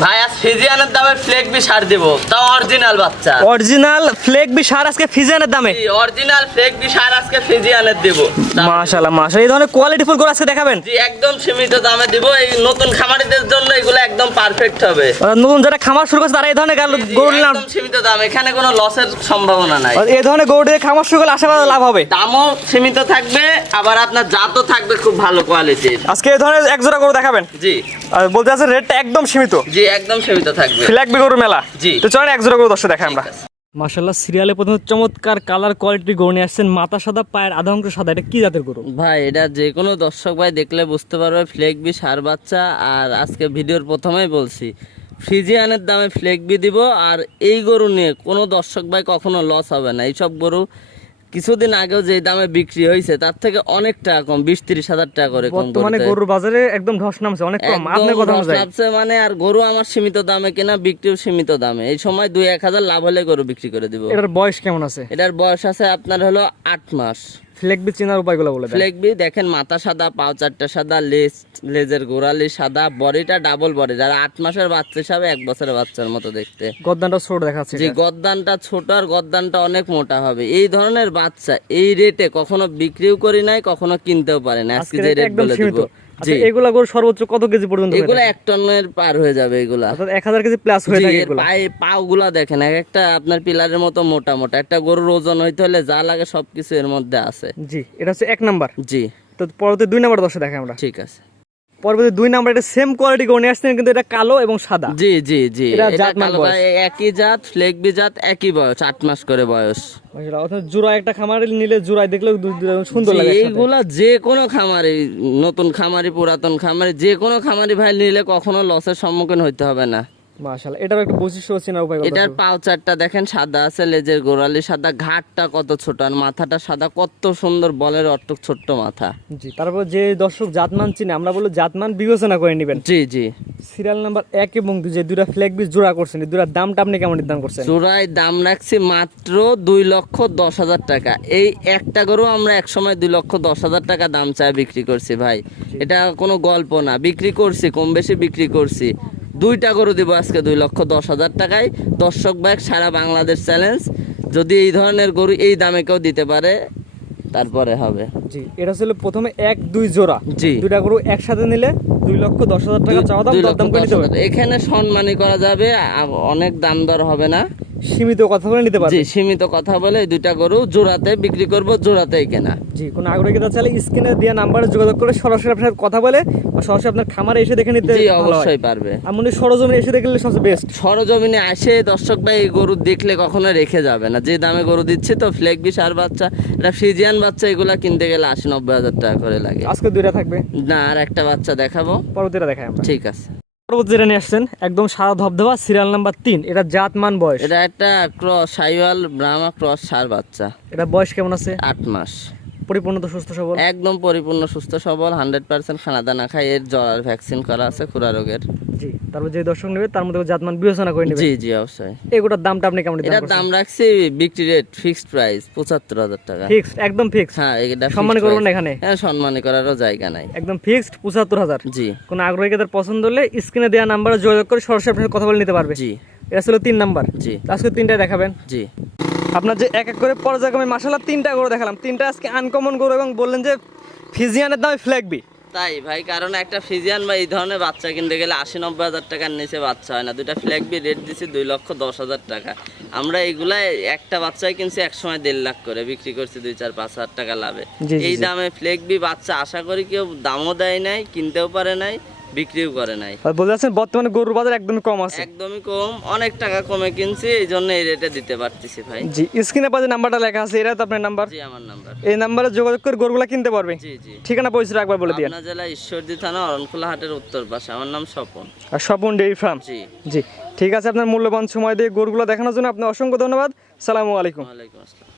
ভাই আজ ফিজিয়ানের দামে ফ্লেগবি সার দেব, তাও অরিজিনাল বাচ্চা। অরিজিনাল ফ্লেগবি সার আজকে ফিজিয়ানের দামে। অরিজিনাল ফ্লেগবি সার আজকে ফিজিয়ানের দেব। মাশাআল্লাহ মাশাআল্লাহ, এই ধরনের কোয়ালিটি ফুল গরু আজকে দেখাবেন? জি, একদম সীমিত দামে দেব। এই নতুন খামারিদের জন্য এগুলো একদম পারফেক্ট হবে। নতুন যারা খামার শুরু করছে তারা এই ধরনের গরু নিলাম, একদম সীমিত দাম, এখানে কোনো লসের সম্ভাবনা নাই। এই ধরনের গরু দিয়ে খামার শুরু করলে আশাবাদ লাভ হবে। দামও সীমিত থাকবে, আবার আপনার জাতও থাকবে খুব ভালো কোয়ালিটির। আজকে এই ধরনের এক জোড়া গরু দেখাবেন? জি। আর বলতে আছে রেটটা একদম সীমিত? জি, একদম সীমিত থাকবে। ফ্লেগবি গরু মেলা। জি। তো চলেন এক জোড়া গরু দর্শক দেখাই আমরা। মাশাআল্লাহ, সিরিয়ালে প্রথমে চমৎকার কালার কোয়ালিটির গরু নিয়ে আসছেন, মাথা সাদা, পায়ের আধা অংশ সাদা। এটা কি জাতের গরু ভাই? এটা যে কোনো দর্শক ভাই দেখলে বুঝতে পারবে ফ্লেগবি সার বাচ্চা। আর আজকে ভিডিওর প্রথমেই বলছি ফ্রিজিয়ানের দামে ফ্লেগবি দিব। আর এই গরু নিয়ে কোনো দর্শক ভাই কখনো লস হবে না। এইসব গরু কিছুদিন আগেও যে দামে বিক্রি হয়েছে তার থেকে অনেক টাকা কম, 20-30 হাজার টাকা করে কম। বর্তমানে গরুর বাজারে একদম ধস নামছে, অনেক কম। আপনি কথা নামছে মানে, আর গরু আমার সীমিত দামে কেনা, বিক্রিও সীমিত দামে। এই সময় 2-1 হাজার লাভ হলে গরু বিক্রি করে দিব। এটার বয়স কেমন আছে? এটার বয়স আছে আপনার হলো 8 মাস। ফ্লেগবি চেনার উপায়গুলো বলে দেন। ফ্লেগবি দেখেন, মাথা সাদা, পাও চারটা সাদা, লেজের গোড়ালি সাদা, বডিটা ডাবল বডি। যারা 8 মাসের বাচ্চা হিসাবে 1 বছরের বাচ্চার মতো দেখতে। গদ্দানটা ছোট দেখাচ্ছে। যে গদ্দানটা ছোট আর গদ্দানটা অনেক মোটা হবে। এই ধরনের বাচ্চা এই রেটে কখনো বিক্রিও করি নাই, কখনো কিনতেও পারে না। আজকে যে রেট বলে দিব। জি। এগুলা গরু সর্বোচ্চ কত কেজি পর্যন্ত? এগুলো 1 টনের পার হয়ে যাবে। এগুলা 1000 কেজি প্লাস হয়ে থাকে। এগুলা পাও গুলা দেখেন, এক একটা আপনার পিলারের মতো মোটা মোটা। একটা গরুর ওজন হইতে হলে যা লাগে সবকিছু এর মধ্যে আছে। জি, এটা হচ্ছে 1 নাম্বার। জি। তো পরবর্তী 2 নাম্বার দর্শক দেখাই আমরা। ঠিক আছে। পরবর্তী 2 নাম্বার, এটা সেম কোয়ালিটি গরু নিয়ে আসছেন, কিন্তু এটা কালো এবং সাদা। জি জি জি, এটা এটা জাত মান কালো, বয়স? একই জাত, ফ্লেগবি জাত, একই বয়স, 8 মাস করে বয়স। অর্থাৎ জোড়া একটা খামারে নিলে জোড়ায় দেখলেও সুন্দর লাগে। এইগুলা যে কোনো খামারি, নতুন খামারি, পুরাতন খামারি, যে কোনো খামারি ভাই নিলে কখনো লসের সম্মুখীন হইতে হবে না। মাশাআল্লাহ, এটার একটা বৈশিষ্ট্য চেনার উপায়। এটার পাও চারটা দেখেন সাদা আছে, লেজের গোড়ালি সাদা, ঘাটটা কত ছোট, আর মাথাটা সাদা, কত সুন্দর, বলের অর্থ ছোট্ট মাথা। জি। তারপর যে দর্শক জাতমান চিনে, আমরা বলবো জাতমান বিবেচনা করে নেবেন। জি জি। সিরিয়াল নাম্বার 1 এবং 2 যে দুইটা ফ্লেগবি জোড়া করছেন, এই দুইটার দামটা আপনি কেমন নির্ধারণ করছেন? জোড়ায় দাম রাখছি মাত্র 2,10,000 টাকা। এই একটা গরু আমরা একসময় 2,10,000 টাকা দাম চাই বিক্রি করছি ভাই। এটা কোনো গল্প না, বিক্রি করছি, কম বেশি বিক্রি করছি। 2টা গরু দিব আজকে 2,10,000 টাকায়। দর্শক ভাই সারা বাংলাদেশ চ্যালেঞ্জ, যদি এই ধরনের গরু এই দামে কেউ দিতে পারে তারপরে হবে। জি। এটা ছিল প্রথমে 1-2 জোড়া। জি। দুইটা গরু একসাথে নিলে 2,10,000 টাকা চাওয়া দাম, দরদাম করে নিতে হবে। এখানে সম্মানী করা যাবে, অনেক দাম দর হবে না, সীমিত কথা বলে নিতে পারবে। জি, সীমিত কথা বলে এই 2টা গরু জোড়াতে বিক্রি করব, জোড়াতেই কেনা। জি। কোনো আগ্রহী ক্রেতা চাইলে স্ক্রিনে দেওয়া নাম্বারে যোগাযোগ করে সরাসরি আপনার কথা বলে বা সরাসরি আপনার খামারে এসে দেখে নিতে। জি, অবশ্যই পারবে। আপনি সরজমিনে এসে দেখলে সবচেয়ে বেস্ট। সরজমিনে আসে দর্শক ভাই এই গরু দেখলে কখনো রেখে যাবে না। যে দামে গরু দিচ্ছে তো, ফ্লেগবি সার বাচ্চা, এটা ফ্রিজিয়ান বাচ্চা, এগুলা কিনতে গেলে 80-90 হাজার টাকা করে লাগে। আজকে 2টা থাকবে না, আর একটা বাচ্চা দেখাবো, পরবর্তীটা দেখাই আমরা। ঠিক আছে। পরবর্তী যেটা নিয়ে আসছেন একদম সাদা ধবধবা, সিরিয়াল নাম্বার 3, এটা জাতমান বয়স? এটা একটা ক্রস সাইওয়াল ব্রাহ্মা ক্রস সার বাচ্চা। এটা বয়স কেমন আছে? 8 মাস। পরিপূর্ণ তো সুস্থ সবল? একদম পরিপূর্ণ সুস্থ সবল, 100% খানা দানা খায়। এর জ্বর ভ্যাকসিন করা আছে, খুরা রোগের। জি। তারপর যে দর্শক নেবে তার মধ্যে জাতমান বিবেচনা করে নেবে। জি জি, অবশ্যই। এগুলোর দামটা আপনি কেমন দিবেন? এটার দাম রাখছি বিক্রি রেট ফিক্সড প্রাইস 75,000 টাকা। ফিক্সড, একদম ফিক্সড। হ্যাঁ, এটা সম্মান করবেন না এখানে? হ্যাঁ, সম্মানী করারও জায়গা নাই, একদম ফিক্সড 75,000। জি। কোন আগ্রহী ক্রেতার পছন্দ হলে স্ক্রিনে দেওয়া নাম্বারে যোগাযোগ করে সরাসরি আপনার কথা বলে নিতে পারবে। জি। এটা ছিল 3 নাম্বার। জি। আজকে 3টাই দেখাবেন? জি। আপনার যে এক এক করে পর্যায়ক্রমে মাশাআল্লাহ 3টা গরু দেখালাম, 3টা আজকে আনকমন গরু, এবং বললেন যে ফিজিয়ানের দামে ফ্লেগবি। তাই ভাই, কারণ একটা ফিজিয়ান বা এই ধরনের বাচ্চা কিনতে গেলে 80-90 হাজার টাকার নিচে বাচ্চা হয় না। 2টা ফ্লেগবি রেট দিচ্ছি 2,10,000 টাকা। আমরা এইগুলা একটা বাচ্চায় কিনছি একসময় 1.5 লাখ করে, বিক্রি করছি 2-4-5 হাজার টাকা লাভে। এই দামে ফ্লেগবি বাচ্চা আশা করি কেউ দামও দেয় নাই, কিনতেও পারে নাই, বিক্রিও করে নাই। বলতে যাচ্ছেন বর্তমানে গরুর বাজার একদমই কম আছে? একদমই কম, অনেক টাকা কমে কিনছি, এই জন্য এই রেটে দিতে পারতেছি ভাই। জি। স্ক্রিনে পাশে নাম্বারটা লেখা আছে, এটা তো আপনার নাম্বার? জি, আমার নাম্বার। এই নাম্বারে যোগাযোগ করে গরুগুলা কিনতে পারবে? জি জি। ঠিকানা পরিচয় একবার বলে দিন। পাবনা জেলা ঈশ্বরদী থানা অরণখোলা হাটের উত্তর পাশে। আমার নাম স্বপন। আর স্বপন ডেইরি ফার্ম? জি জি। ঠিক আছে, আপনার মূল্যবান সময় দিয়ে গরুগুলো দেখানোর জন্য আপনার অসংখ্য ধন্যবাদ। সালামু আলাইকুম। ওয়ালাইকুম আসসালাম।